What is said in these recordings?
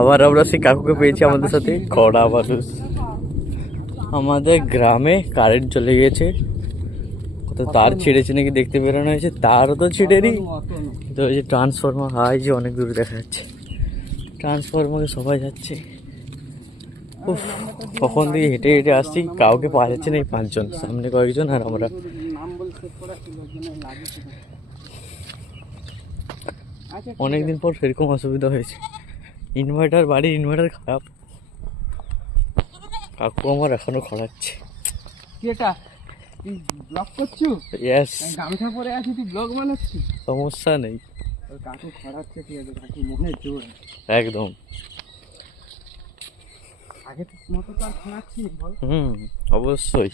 আবার আমরা সেই কাকুকে পেয়েছি আমাদের সাথে, কড়া মানুষ। আমাদের গ্রামে কারেন্ট চলে গিয়েছে, কত তার ছিঁড়েছে নাকি দেখতে বেরোনো হয়েছে, তারও তো ছিঁড়েনি। তো ওই যে ট্রান্সফরমার হাই যে অনেক দূরে দেখা যাচ্ছে, ট্রান্সফরমারে সবাই যাচ্ছে। উফ, কখন দিয়ে হেঁটে হেঁটে আসছি, কাউকে পাওয়া যাচ্ছে না। এই 5 জন, সামনে কয়েকজন আর আমরা। অনেকদিন পর সেরকম অসুবিধা হয়েছে। ইনভার্টার, বাড়ির ইনভার্টার খারাপ, কাকু আমার এখনো খড়াচ্ছে। ব্লগ করছো? ইয়েস, গামছা পরে আছি, তুই ব্লগ বানাচ্ছিস? সমস্যা নেই, কাকু খড়াচ্ছে, ঠিক আছে, কাকু মনে জোর একদম। আগে মতো তো আর খড়াচ্ছি বল। অবশ্যই,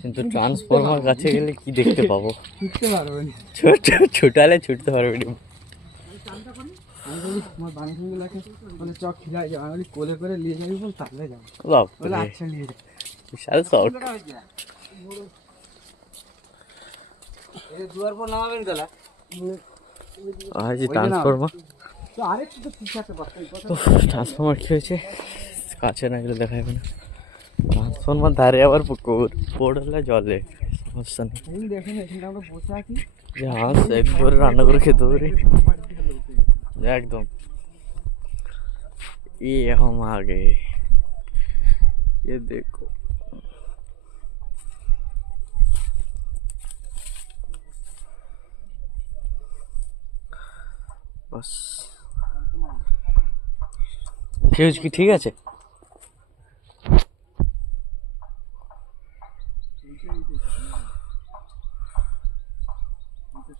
কিন্তু ট্রান্সফরমার কাছে গেলে কি দেখতে পাবো? ছুটতে পারবে না, ছুটালে ছুটতে পারবে না। আমি বলি তোমার বাড়ি গুলাকে বলে চক খিলাই যাও, আমি বলি কোলে করে নিয়ে যাবি বল, তাহলে যাবো। বলে আচ্ছা নিয়ে যাবো। বিশাল শখ। দুয়ার পর নামাবেন গেলা আজ ট্রান্সফরমার, তো আরেকটু তো ঠিক আছে। ট্রান্সফরমার কি হয়েছে কাছে না গেলে দেখা যাবে না। ট্রান্সফরমার ধারে আবার পুকুর, পড়লে জলে, সমস্যা নেই। দেখেন এখানে আমরা বসে আছি, যে হাঁস এক ধরে রান্না করে খেতে পারি একদম। ये हम आ गए, ये देखो। बस ফিউজ কি ঠিক আছে?